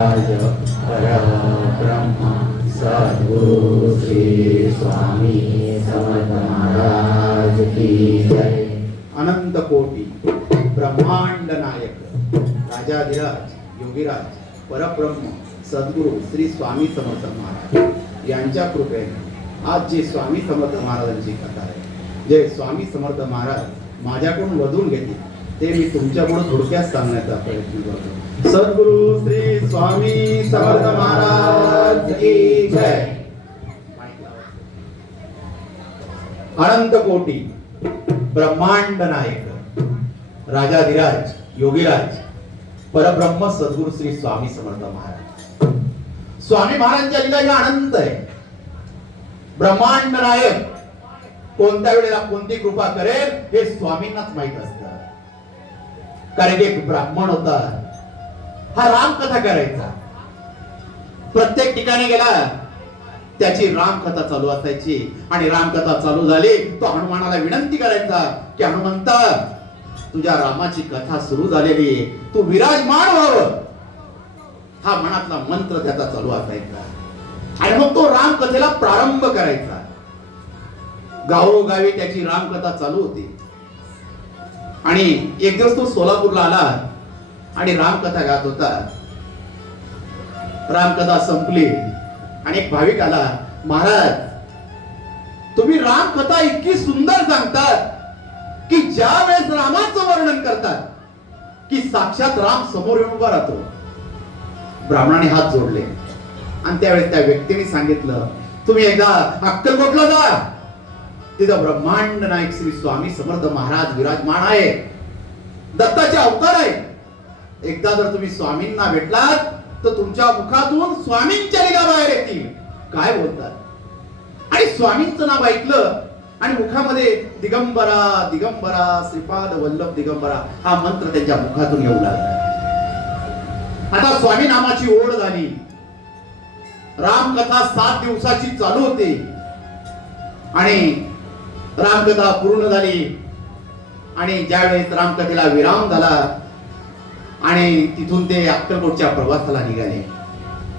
परब्रह्म सद्गुरु श्री स्वामी समर्थ महाराज की जय। अनंत कोटी ब्रह्मांड नायक राजाधिराज योगीराज परब्रह्म सद्गुरु श्री स्वामी समर्थ महाराज यांच्या कृपेने आज जी स्वामी समर्थ महाराजांची कथा आहे, जे स्वामी समर्थ महाराज माझ्याकडून वधून घेतील ते मी तुमच्याकडून थोडक्यात सांगण्याचा प्रयत्न करतो। सद्गुरु श्री स्वामी समर्थ महाराज की जय। अनंत कोटी ब्रह्मांड नायक राजाधिराज योगीराज परब्रह्म सद्गुरु श्री स्वामी समर्थ महाराज। स्वामी महाराजांच्या लीला या अनंत आहे। ब्रह्मांड नायक कोणत्या वेळेला कोणती कृपा करेल हे स्वामींनाच माहित असतं। कारण एक ब्राह्मण होता, हा रामकथा करायचा, प्रत्येक ठिकाणी गेला त्याची रामकथा चालू असायची आणि रामकथा चालू झाली तो हनुमानाला विनंती करायचा की हनुमंता, तुझ्या रामाची कथा सुरू झालेली आहे, तू विराजमान व्हावं। हा मनातला मंत्र त्याचा चालू असायचा आणि मग तो रामकथेला प्रारंभ करायचा। गावोगावी त्याची रामकथा चालू होती आणि एक दिवस तो सोलापूरला आला आणि रामकथा गात होता। रामकथा संपली आणि एक भाविक आला, महाराज तुम्ही रामकथा इतकी सुंदर सांगतात की ज्या वेळेस रामाचं वर्णन करतात की साक्षात राम समोर येऊन उभा राहतो। ब्राह्मणाने हात जोडले आणि त्यावेळेस त्या व्यक्तीने सांगितलं, तुम्ही एकदा अक्कलकोटला जा, तिथं ब्रह्मांड नायक श्री स्वामी समर्थ महाराज विराजमान आहे, दत्ताचे अवतार आहे। एकदा जर तुम्ही स्वामींना भेटलात तर तुमच्या मुखातून स्वामींच्या लीला बाहेर येतील। काय बोलतात? आणि स्वामींचं नाव ऐकलं आणि मुखामध्ये दिगंबरा दिगंबरा श्रीपाद वल्लभ दिगंबरा हा मंत्र त्यांच्या मुखातून येऊ लागला। आता स्वामी नामाची ओढ झाली। रामकथा 7 दिवसाची चालू होती आणि रामकथा पूर्ण झाली आणि ज्यावेळेस रामकथेला विराम झाला आणि तिथून ते अक्कलकोटच्या प्रवासाला निघाले।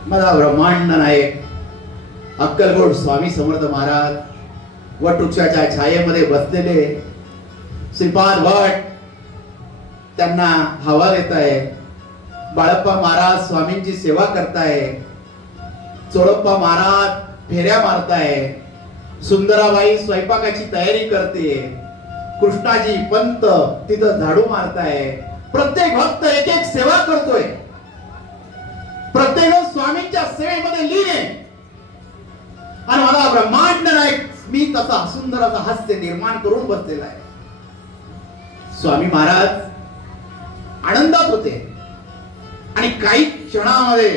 माझा ब्रह्मांड नायक अक्कलकोट स्वामी समर्थ महाराज वटवृक्षाच्या छायेमध्ये बसलेले, श्रीपाद भट त्यांना हवा देत आहे, बाळप्पा महाराज स्वामींची सेवा करताय, चोळप्पा महाराज फेऱ्या मारताय, सुंदराबाई स्वयंपाकाची तयारी करते, कृष्णाजी पंत तिथं झाडू मारताय, प्रत्येक भक्त एक एक सेवा करतोय, प्रत्येक स्वामींच्या सेवेमध्ये लीन आहे। आणि मला ब्रह्मांड नायक मी तसा सुंदर असा हास्य निर्माण करून बसलेला आहे। स्वामी महाराज आनंदात होते आणि काही क्षणामध्ये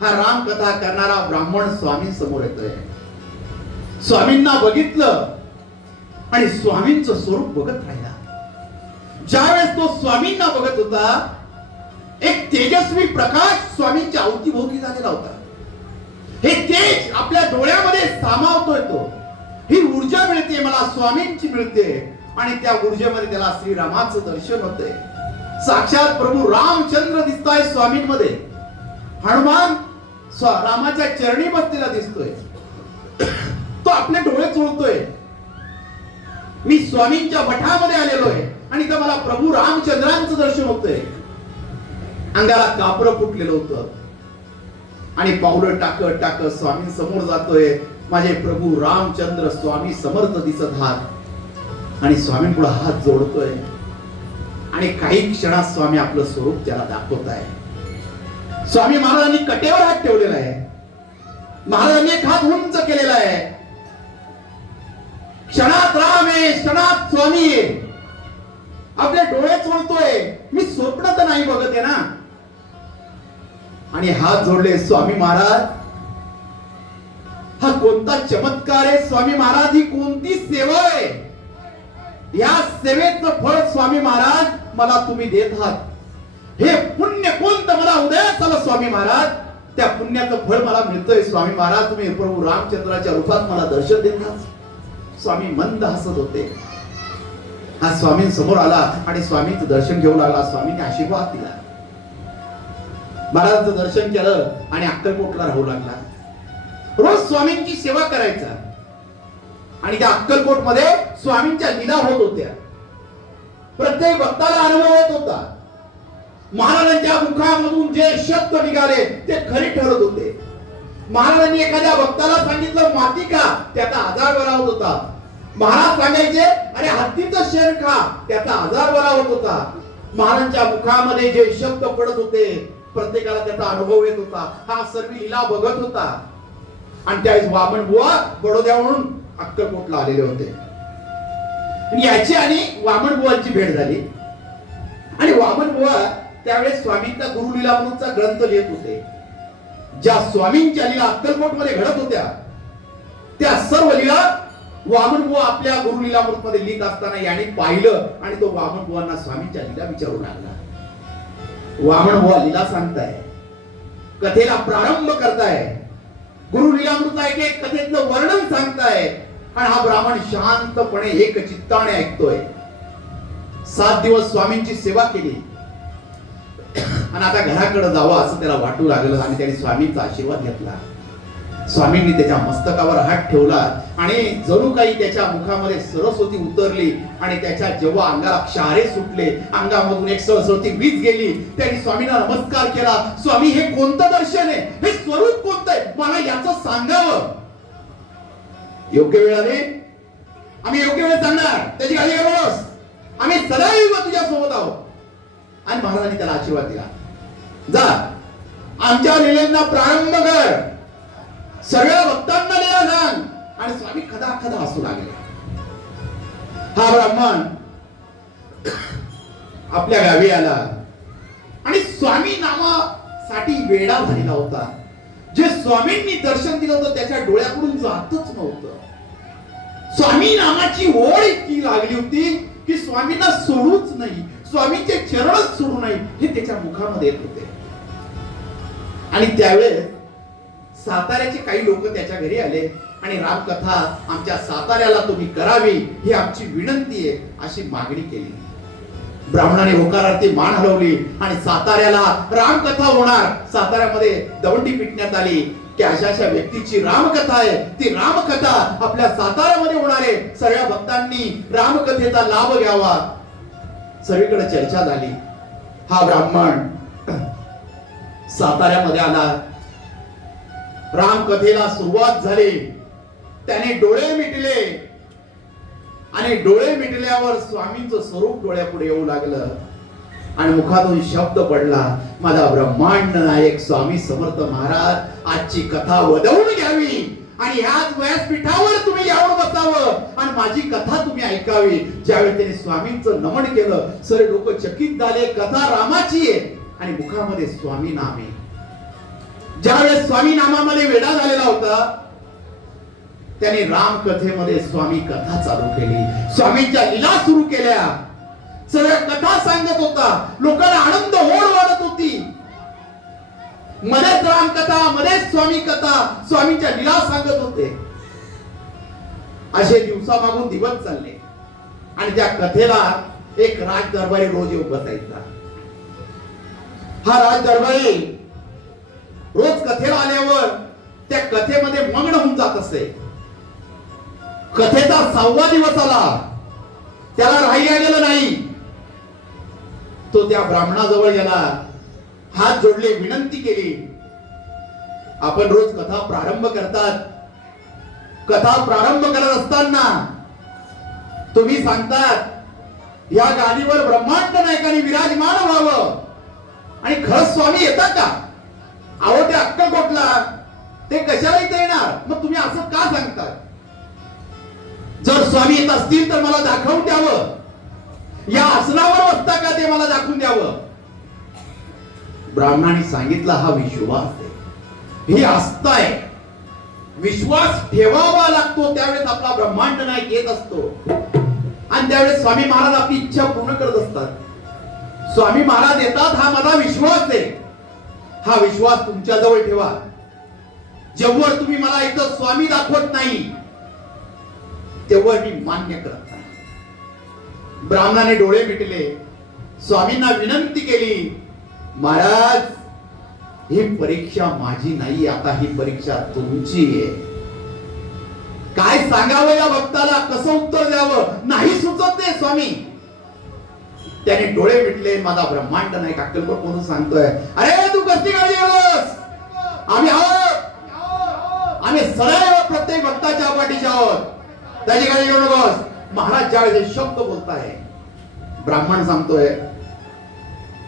हा रामकथा करणारा ब्राह्मण स्वामी समोर येतोय। स्वामींना बघितलं आणि स्वामींचं स्वरूप बघत राहिला। ज्यावेळेस तो स्वामींना बघत होता एक तेजस्वी प्रकाश स्वामींच्या अवतीभोवती झालेला होता। हे तेज आपल्या डोळ्यामध्ये सामावतोय, तो ही ऊर्जा मिळते मला स्वामींची मिळते आणि त्या ऊर्जेमध्ये त्याला श्रीरामाचं दर्शन होतंय। साक्षात प्रभू रामचंद्र दिसताय स्वामींमध्ये, हनुमान रामाच्या चरणी बसलेला दिसतोय, तो आपले डोळे चोळतोय, मी स्वामींच्या मठामध्ये आलेलो आहे आणि इथं मला प्रभू रामचंद्रांचं दर्शन होतंय। अंगाला कापरं फुटलेलं होतं आणि पावलं टाकत टाकत स्वामी समोर जातोय। माझे प्रभू रामचंद्र स्वामी समर्थ दिसत हात आणि स्वामींपुढे हात जोडतोय आणि काही क्षणात स्वामी आपलं स्वरूप त्याला दाखवत आहे। स्वामी महाराजांनी कटेवर हात ठेवलेला आहे, महाराजांनी एक हात उंच केलेला आहे। क्षणात राम आहे, क्षणात स्वामी आहे, आपले डोळे चोळतोय, मी स्वप्न तर नाही बघत आहे ना। आणि हात जोडले स्वामी महाराज, हा कोणता चमत्कार आहे स्वामी महाराज, ही कोणती सेवा आहे, या सेवेचं फळ स्वामी महाराज मला तुम्ही देत आहात। हे पुण्य कोणतं मला उदयास आलं स्वामी महाराज, त्या पुण्याचं फळ मला मिळतंय स्वामी महाराज, तुम्ही प्रभू रामचंद्राच्या रूपात मला दर्शन देतात। स्वामी मंद हसत होते। हा स्वामी समोर आला आणि स्वामींचं दर्शन घेऊ लागला। स्वामींनी आशीर्वाद दिला, महाराजांचं दर्शन केलं आणि अक्कलकोटला राहू लागला. रोज स्वामींची सेवा करायचा आणि त्या अक्कलकोट मध्ये स्वामींच्या लीला होत होत्या. प्रत्येक भक्ताला अनुभव येत होता. महाराजांच्या मुखामधून जे शब्द निघाले ते खरे ठरत होते. महाराजांनी एखाद्या भक्ताला सांगितलं माती खा, त्याचा आजार बरा होत होता. महाराज सांगायचे अरे हत्तीचं शेण खा, त्याचा आजार बरा होत होता. महाराजांच्या मुखामध्ये जे शब्द पडत होते प्रत्येकाला त्याचा अनुभव येत होता. हा सर्व लीला बघत होता. आणि त्यावेळेस वामन बुवा बडोद्या म्हणून अक्कलकोटला आलेले होते. याची आणि वामन बुवांची भेट झाली. आणि वामन बुवा त्यावेळेस स्वामींचा गुरुलीला म्हणूनचा ग्रंथ लिहित होते. ज्या स्वामींच्या लीला अक्कलकोट मध्ये घडत होत्या त्या सर्व लीला वामन बुवा आपल्या गुरुलीला मध्ये लिहित असताना याने पाहिलं आणि तो वामन बुवांना स्वामींच्या लीला विचारू लागला. वामन बुवा लीला सांगताय, कथेला प्रारंभ करताय, गुरुलीलामृतला एक एक कथेतलं वर्णन सांगताय आणि हा ब्राह्मण शांतपणे एक चित्ताने ऐकतोय. 7 दिवस स्वामींची सेवा केली आणि आता घराकडे जावं असं त्याला वाटू लागलं आणि त्याने स्वामींचा आशीर्वाद घेतला. स्वामींनी त्याच्या मस्तकावर हात ठेवला आणि जणू काही त्याच्या मुखामध्ये सरस्वती उतरली आणि त्याच्या जेव्हा अंगाला क्षारे सुटले, अंगामधून एक सरस्वती वीज गेली. त्यांनी स्वामींना नमस्कार केला. स्वामी हे कोणतं दर्शन आहे, हे स्वरूप कोणतं आहे, मला याचं सांगावं. योग्य वेळ आली, आम्ही योग्य वेळ सांगणार, त्याची काळजी करू नकोस, आम्ही सदैव तुझ्या सोबत आहोत. आणि महाराजांनी त्याला आशीर्वाद दिला. जा आमच्या लीलेंना प्रारंभ कर, सगळ्या भक्तांना लीला सांग. आणि स्वामी खदा खदा हसू लागले. हा ब्राह्मण आपल्या गावी आला आणि स्वामी नामासाठी वेडा झालेला होता. जे स्वामींनी दर्शन दिलं होतं त्याच्या डोळ्याकडून जातच नव्हतं. स्वामी नामाची ओढ इतकी लागली होती की स्वामींना सोडूच नाही, स्वामींचे चरणच सोडू नाही हे त्याच्या मुखामध्ये येत होते. आणि त्यावेळेस साताऱ्याचे काही लोक त्याच्या घरी आले आणि रामकथा आमच्या साताऱ्याला तुम्ही करावी ही आमची विनंती आहे अशी मागणी केली. ब्राह्मणाने होकारार्थी मान हलवली आणि साताऱ्याला रामकथा होणार. साताऱ्यामध्ये दवंडी पिटण्यात आली की अशा अशा व्यक्तीची रामकथा आहे, ती रामकथा आपल्या साताऱ्यामध्ये होणार आहे, सगळ्या भक्तांनी रामकथेचा लाभ घ्यावा. सगळीकडे चर्चा झाली. हा ब्राह्मण साताऱ्यामध्ये आला. रामकथेला सुरुवात झाली. त्याने डोळे मिटले आणि डोळे मिटल्यावर स्वामींचं स्वरूप डोळ्यापुढे येऊ लागलं आणि मुखातून शब्द पडला, माझा ब्रह्मांड नायक स्वामी समर्थ महाराज आजची कथा वदवून घ्यावी आणि ह्याच व्यासपीठावर तुम्ही यावं बसावं आणि माझी कथा तुम्ही ऐकावी. ज्यावेळी त्याने स्वामींचं नमन केलं सगळे लोक चकित झाले. कथा रामाची आहे आणि मुखामध्ये स्वामी नाम आहे. ज्यावेळेस स्वामी नामामध्ये वेडा झालेला होता त्याने राम कथेमध्ये स्वामी कथा चालू केली. स्वामींच्या लीला सुरू केल्या. सगळ्या कथा सांगत होता. लोकांना आनंद ओढ वाढत होती. मध्येच राम कथा, मध्येच स्वामी कथा, स्वामींच्या लीला सांगत होते. असे दिवसामागून दिवस चालले आणि त्या कथेला एक राज दरबारी रोज येऊन बसायचा. हा राज दरबारी रोज कथेला आल्यावर त्या कथेमध्ये मग्न होऊन जात असे. कथेचा 6वा दिवस आला, त्याला राहायला गेलं नाही. तो त्या ब्राह्मणाजवळ गेला, हात जोडले, विनंती केली. आपण रोज कथा प्रारंभ करतात. कथा प्रारंभ करत असताना तुम्ही सांगतात या गादीवर ब्रह्मांड नायकाने विराजमान व्हावं आणि खरंच स्वामी येतात का? अहो ते अक्कलकोटला, ते कशाला इथे येणार? मग तुम्ही असं का सांगतात? जर स्वामी येत असतील तर मला दाखवून द्यावं. या आसनावर बसता का ते मला दाखवून द्यावं. ब्राह्मणाने सांगितलं हा विश्वास आहे, ही आस्था आहे. विश्वास ठेवावा लागतो त्यावेळेस आपला ब्रह्मांड नायक येत असतो आणि त्यावेळेस स्वामी महाराज आपली इच्छा पूर्ण करत असतात. स्वामी महाराज येतात हा माझा विश्वास आहे. हा विश्वास तुमच्या जवळ ठेवा. जेव्हा तुम्ही मला इथं स्वामी दाखवत नाही तेव्हा मी मान्य करत नाही. ब्राह्मणाने डोळे मिटले, स्वामींना विनंती केली, महाराज ही परीक्षा माझी नाही, आता ही परीक्षा तुमची आहे. काय सांगावं या भक्ताला, कसं उत्तर द्यावं नाही सुचत नाही स्वामी. त्याने डोळे मिटले. माझा ब्रह्मांड नाही अक्कलकोट म्हणून सांगतोय, अरे तू कसली काळजी करतोस, आम्ही आहोत, आम्ही सदैव प्रत्येक भक्ताच्या पाठीशी आहोत, त्याची काळजी करू नकोस. महाराज ज्यावेळेस हे शब्द बोलताय, ब्राह्मण सांगतोय,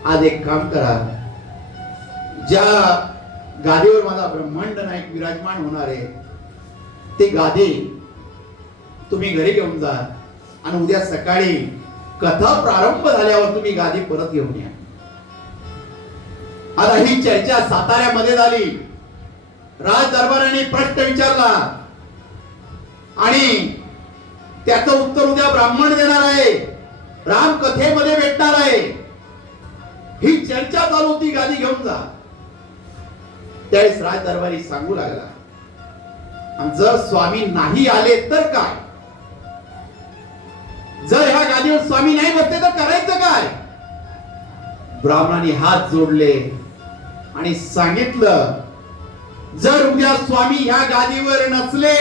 आज एक काम करा, ज्या गादीवर माझा ब्रह्मांड नायक विराजमान होणार आहे ती गादी तुम्ही घरी घेऊन जा आणि उद्या सकाळी कथा प्रारंभ झाल्यावर तुम्ही गादी परत घेऊन या. आता ही चर्चा साताऱ्यामध्ये झाली. राज दरबाराने प्रश्न विचारला आणि त्याचं उत्तर उद्या ब्राह्मण देणार आहे, राम कथेमध्ये भेटणार आहे. ही चर्चा चालू होती, गादी घेऊन जा. त्यावेळेस राज दरबारी सांगू लागला, आणि जर स्वामी नाही आले तर काय, जर ह्या गादीवर स्वामी नाही बसले तर करायचं काय. ब्राह्मणाने हात जोडले आणि सांगितलं, जर उद्या स्वामी ह्या गादीवर नसले,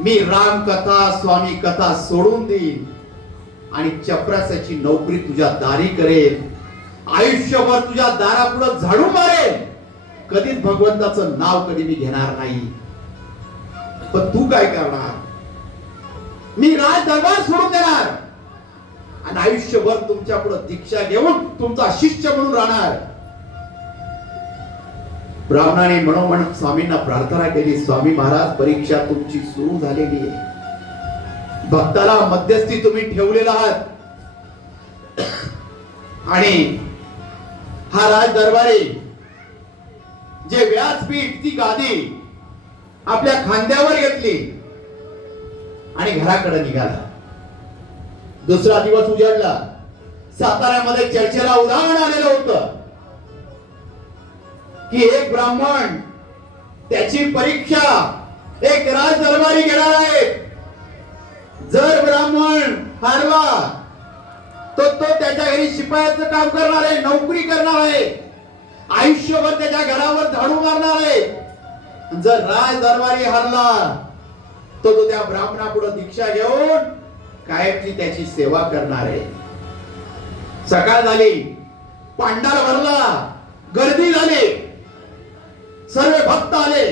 मी राम कथा स्वामी कथा सोडून देईन आणि चपरासाची नोकरी तुझ्या दारी करेल, आयुष्यभर तुझ्या दारापुढे झाडू मारेल, कधीच भगवंताचं नाव कधी मी घेणार नाही. पण तू काय करणार, मी राज दरबार सोडून देणार आणि आयुष्यभर तुमच्या पुढे दीक्षा घेऊन तुमचा शिष्य म्हणून राहणार. ब्राह्मणाने मनोमन स्वामींना प्रार्थना केली, स्वामी महाराज परीक्षा तुमची सुरू झालेली आहे, भक्ताला मध्यस्थी तुम्ही ठेवलेला आहात आणि हा राज दरबारी जे व्यासपीठ ती गादी आपल्या खांद्यावर घेतली आणि घराकडे निघाला. दुसरा दिवस उजाडला. साताऱ्यामध्ये चर्चेला उदाहरण आलेलं होतं की एक ब्राह्मण त्याची परीक्षा एक राज दरबारी घेणार आहे. जर ब्राह्मण हारला तर तो त्याच्या घरी शिपायाचं काम करणार आहे, नोकरी करणार आहे, आयुष्यभर त्याच्या घरावर झाडू मारणार आहे. जर राज दरबारी हारला तर तो त्या ब्राह्मणापुढे दीक्षा घेऊन कायमची त्याची सेवा करणार आहे. सकाळ झाली, पांडाल भरला, गर्दी झाली, सर्व भक्त आले.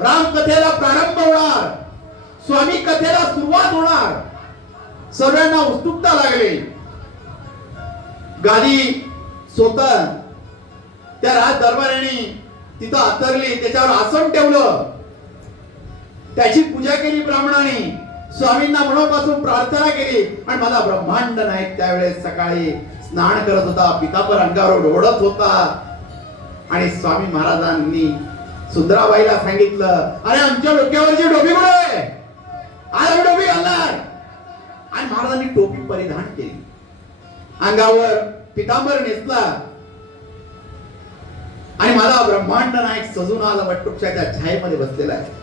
राम कथेला प्रारंभ होणार, स्वामी कथेला सुरुवात होणार. सर्वांना उत्सुकता लागली. गादी स्वतः त्या राज दरबाराने तिथं आतरली, त्याच्यावर आसन ठेवलं, त्याची पूजा केली ब्राह्मणाने, स्वामींना मनापासून प्रार्थना केली. आणि मला ब्रह्मांड नायक त्यावेळेस सकाळी स्नान करत होता, पितांबर अंगावर ओढत होता आणि स्वामी महाराजांनी सुंदराबाईला सांगितलं, अरे आमच्या डोक्यावरची टोपी कुठे आहे, आज आम्ही टोपी घालणार. आणि महाराजांनी टोपी परिधान केली, अंगावर पितांबर नेसला आणि मला ब्रह्मांड नायक सजून आला वटवृक्षाच्या छायेमध्ये बसलेला आहे.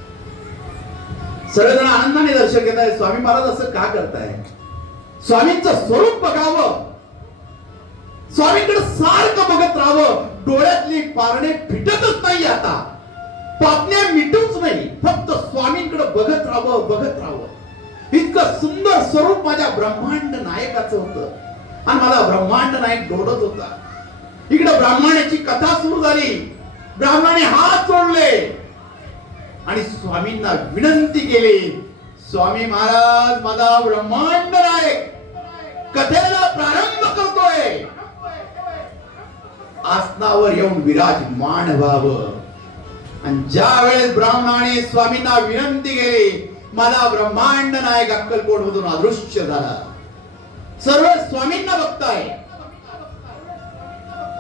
सर्वजण आनंदाने दर्शन घेत आहे. स्वामी महाराज असं का करताय, स्वामींचं स्वरूप बघावं, स्वामींकडे सारखं बघत राहावं. डोळ्यातली पारणे फिटतच नाही, आता पापण्या मिटूच नाही, फक्त स्वामींकडे बघत राहावं, बघत राहावं. इतकं सुंदर स्वरूप माझ्या ब्रह्मांड नायकाचं होतं आणि मला ब्रह्मांड नायक डोळत होता. इकडे ब्राह्मणाची कथा सुरू झाली. ब्राह्मणाने हात जोडले आणि स्वामींना विनंती केली, स्वामी महाराज माझा ब्रह्मांड नायक कथेला प्रारंभ करतोय, आसनावर येऊन विराजमान व्हावं. आणि ज्या वेळेस ब्राह्मणाने स्वामींना विनंती केली, मला ब्रह्मांड नायक अक्कलकोट मधून अदृश्य झाला. सर्व स्वामींना बघताय.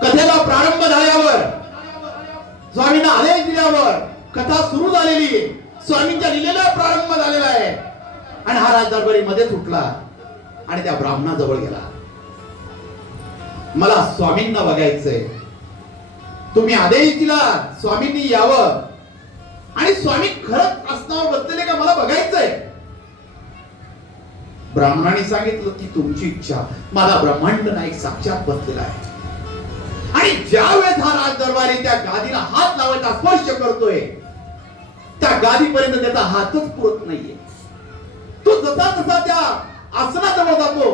कथेला प्रारंभ झाल्यावर, स्वामींना आदेश दिल्यावर कथा सुरू झालेली आहे, स्वामींच्या लीलेला प्रारंभ झालेला आहे. आणि हा राज दरबारी मध्ये सुटला आणि त्या ब्राह्मणाजवळ गेला, मला स्वामींना बघायचंय, तुम्ही आदेश दिला स्वामींनी यावं आणि स्वामी खरंच आसनावर बसलेले का मला बघायचंय. ब्राह्मणाने सांगितलं की तुमची इच्छा, माझा ब्रह्मांड नायक साक्षात बसलेला आहे आणि ज्या वेळेस हा राज दरबारी त्या गादीला हात लावायचा स्पर्श करतोय, त्या गादीपर्यंत त्याचा हातच पुरत नाहीये. तो जसा जसा त्या आसनाजवळ जातो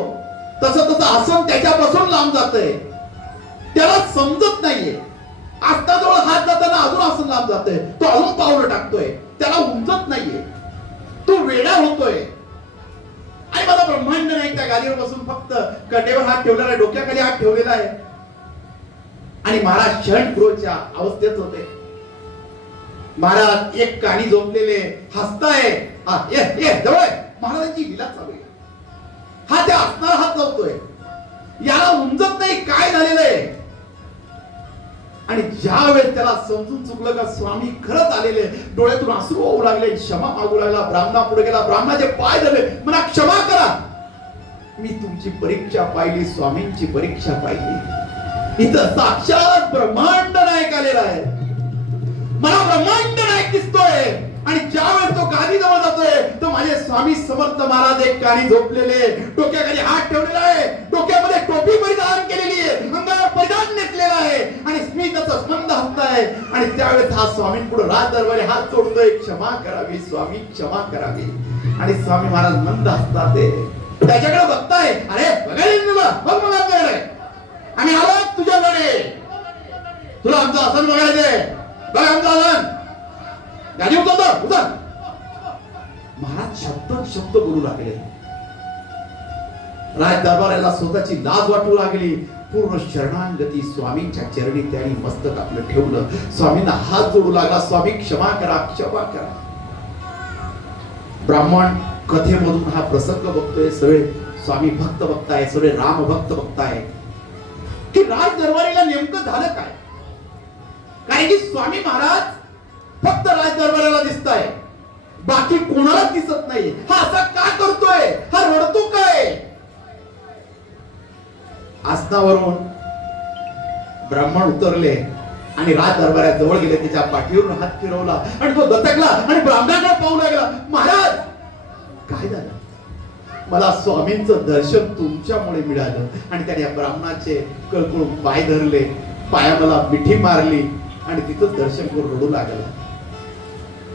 तसं तसं आसन त्याच्यापासून लांब जातंय. त्याला समजत नाहीये. आसनाजवळ हात जाताना अजून आसन लांब जातंय. तो अजून पावलं टाकतोय. त्याला उमजत नाहीये. तो वेडा होतोय. आणि मला ब्रह्मांड नाही त्या गादीवर बसून फक्त कटेवर हात ठेवलेला आहे, डोक्याखाली हात ठेवलेला आहे. आणि महाराज क्षण क्रोधच्या अवस्थेत होते. महाराज एक कानी झोपलेले हसताय. जवळ महाराजांची लीला चालू आहे. हा त्या असणारा हात लावतोय. याला उमजत नाही काय झालेलं आहे. आणि ज्या वेळेस त्याला समजून चुकलं का स्वामी खरंच आलेले, डोळ्यातून अश्रू वाहू लागले, क्षमा मागू लागला. ब्राह्मणा पुढे गेला, ब्राह्मणाचे पाय धरले, मला क्षमा करा, मी तुमची परीक्षा पाहिली, स्वामींची परीक्षा पाहिली. इथं साक्षात ब्रह्मांड नायक आलेला आहे. मला ब्रह्मांड नायक दिसतोय. आणि ज्या वेळेस तो गादी जवळ जातोय तो माझे स्वामी समर्थ महाराज एक कानी झोपलेले, डोक्याखाली हात ठेवलेला आहे, डोक्यामध्ये टोपी परिधान केलेली आहे, अंगावर परिधान नेसलेला आहे आणि स्मितच मंद हसताय. आणि त्यावेळेस हा स्वामींपुढे राज दरबारी हात जोडतोय, क्षमा करावी स्वामी, क्षमा करावी. आणि स्वामी महाराज मंद हसतात. त्याच्याकडे बघताय, अरे बघायला बघ मला आमच्याकडे, आम्ही आलो तुझ्याकडे, तुला आमचं आसन बघायचंय, बघ आमचं आसन, गाडी उचलतो उचल. महाराज शब्द बोलू लागले. राज दरबाराला स्वतःची लाज वाटू लागली. पूर्ण शरणागती स्वामींच्या चरणी त्यांनी मस्तक आपलं ठेवलं. स्वामींना हात जोडू लागला, स्वामी क्षमा करा, क्षमा करा. ब्राह्मण कथेमधून हा प्रसंग बघतोय. सगळे स्वामी भक्त बघताय, सगळे राम भक्त बघताय की राज दरबारीला नेमकं झालं काय. कारण की स्वामी महाराज फक्त राज दरबाराला दिसताय, बाकी कोणालाच दिसत नाही. हा असा का करतोय, हा रडतो काय. आसनावरून ब्राह्मण उतरले आणि राज दरबारात जवळ गेले. त्याच्या पाठीवरून हात फिरवला आणि तो दचकला आणि ब्राह्मणाकडे पाहू लागला. महाराज काय झालं, मला स्वामींचं दर्शन तुमच्यामुळे मिळालं. आणि त्याने या ब्राह्मणाचे कळकळून पाय धरले, पायाला मिठी मारली आणि तिथं दर्शन करून रडू लागला.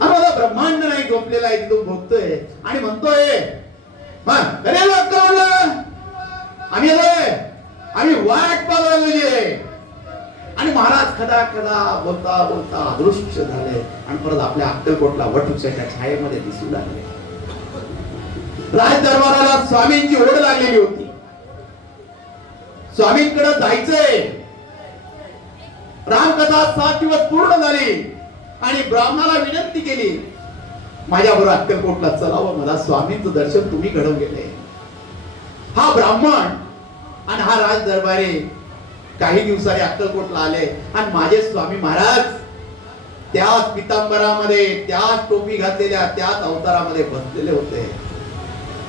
आम्हाला ब्रह्मांड नाही झोपलेला आहे, तिथून भोगतोय आणि म्हणतोय आम्ही वाट पाहतोय. आणि महाराज खदा खदा बोलता बोलता अदृश्य झाले आणि परत आपल्या अक्कलकोटला वटवृक्षाच्या छायेमध्ये दिसू लागले. राज दरबाराला स्वामींची ओढ लागलेली होती. स्वामींकडे जायचंय. रामकथा 7 दिवस पूर्ण झाली आणि ब्राह्मणाला विनंती केली, माझ्या बरोबर अक्कलकोटला चलावं, मला स्वामींचं दर्शन तुम्ही घडवले. हा ब्राह्मण आणि हा राज दरबारी काही दिवसांनी अक्कलकोटला आले आणि माझे स्वामी महाराज त्याच पितांबरामध्ये, त्याच टोपी घातलेल्या, त्याच अवतारामध्ये बसलेले होते.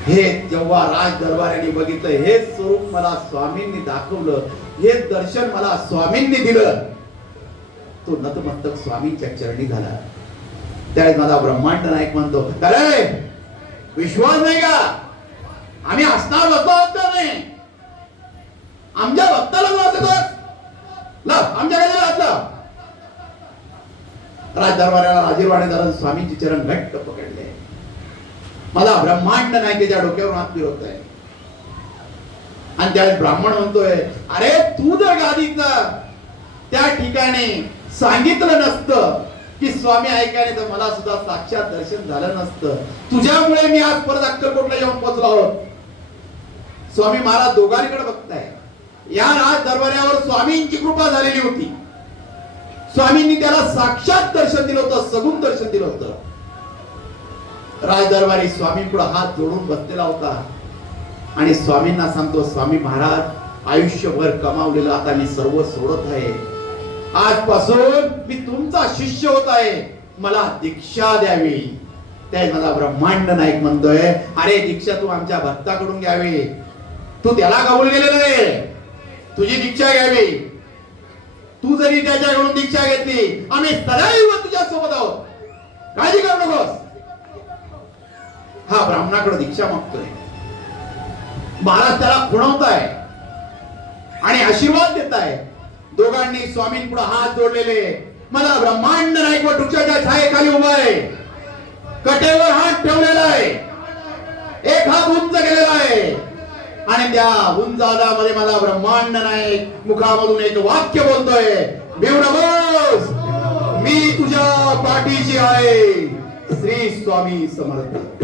हे जेव्हा राज दरबाऱ्यांनी बघितलं, हे स्वरूप मला स्वामींनी दाखवलं, हे दर्शन मला स्वामींनी दिलं, तो नतमस्तक स्वामींच्या चरणी झाला. त्यावेळेस माझा ब्रह्मांड नायक म्हणतो, अरे विश्वास नाही का, आम्ही असणार बसलो नाही, आमच्या भक्ताला आमच्या राज दरबाराला राजीरवाणे धरून स्वामींची चरण घट्ट पकडले. मला ब्रह्मांड नायकाच्या डोक्यावर हात फिरवतोय. आणि त्यावेळेस ब्राह्मण म्हणतोय, अरे तू जर गादीचा त्या ठिकाणी सांगितलं नसतं की स्वामी ऐकायला, तर मला सुद्धा साक्षात दर्शन झालं नसतं. तुझ्यामुळे मी आज परत अक्कलकोटला येऊन पोहोचलो आहोत. स्वामी महाराज दोघांकडे बघताय. या राज दरबारावर स्वामींची कृपा झालेली होती. स्वामींनी त्याला साक्षात दर्शन दिलं होतं, सगुण दर्शन दिलं होतं. राज दरबारी स्वामींपुढे हात जोडून बसलेला होता आणि स्वामींना सांगतो, स्वामी महाराज आयुष्यभर कमावलेलं आता मी सर्व सोडत आहे. आजपासून मी तुमचा शिष्य होत आहे, मला दीक्षा द्यावी. त्या मला ब्रह्मांड नायक म्हणतोय, अरे दीक्षा तू आमच्या भक्ताकडून घ्यावी, तू त्याला कबूल केलेलं नाही, तुझी दीक्षा घ्यावी. तू जरी त्याच्याकडून दीक्षा घेतली, आम्ही सदैव तुझ्या सोबत आहोत, काळजी करू नकोस. हा ब्राह्मणाकडे दीक्षा मागतोय. महाराज त्याला खुणवताय आणि आशीर्वाद देताय. दोघांनी स्वामींपुढे हात जोडलेले. मला ब्रह्मांड नाईक वृक्षाच्या छायेखाली उभा आहे, कटेवर हात ठेवलेला आहे, एक हात उंच केलेला आहे आणि त्या उंच हातामध्ये माझा ब्रह्मांड नाईक मुखामधून एक वाक्य बोलतोय, भिवू नकोस, मी तुझ्या पाठीशी आहे. श्री स्वामी समर्थ.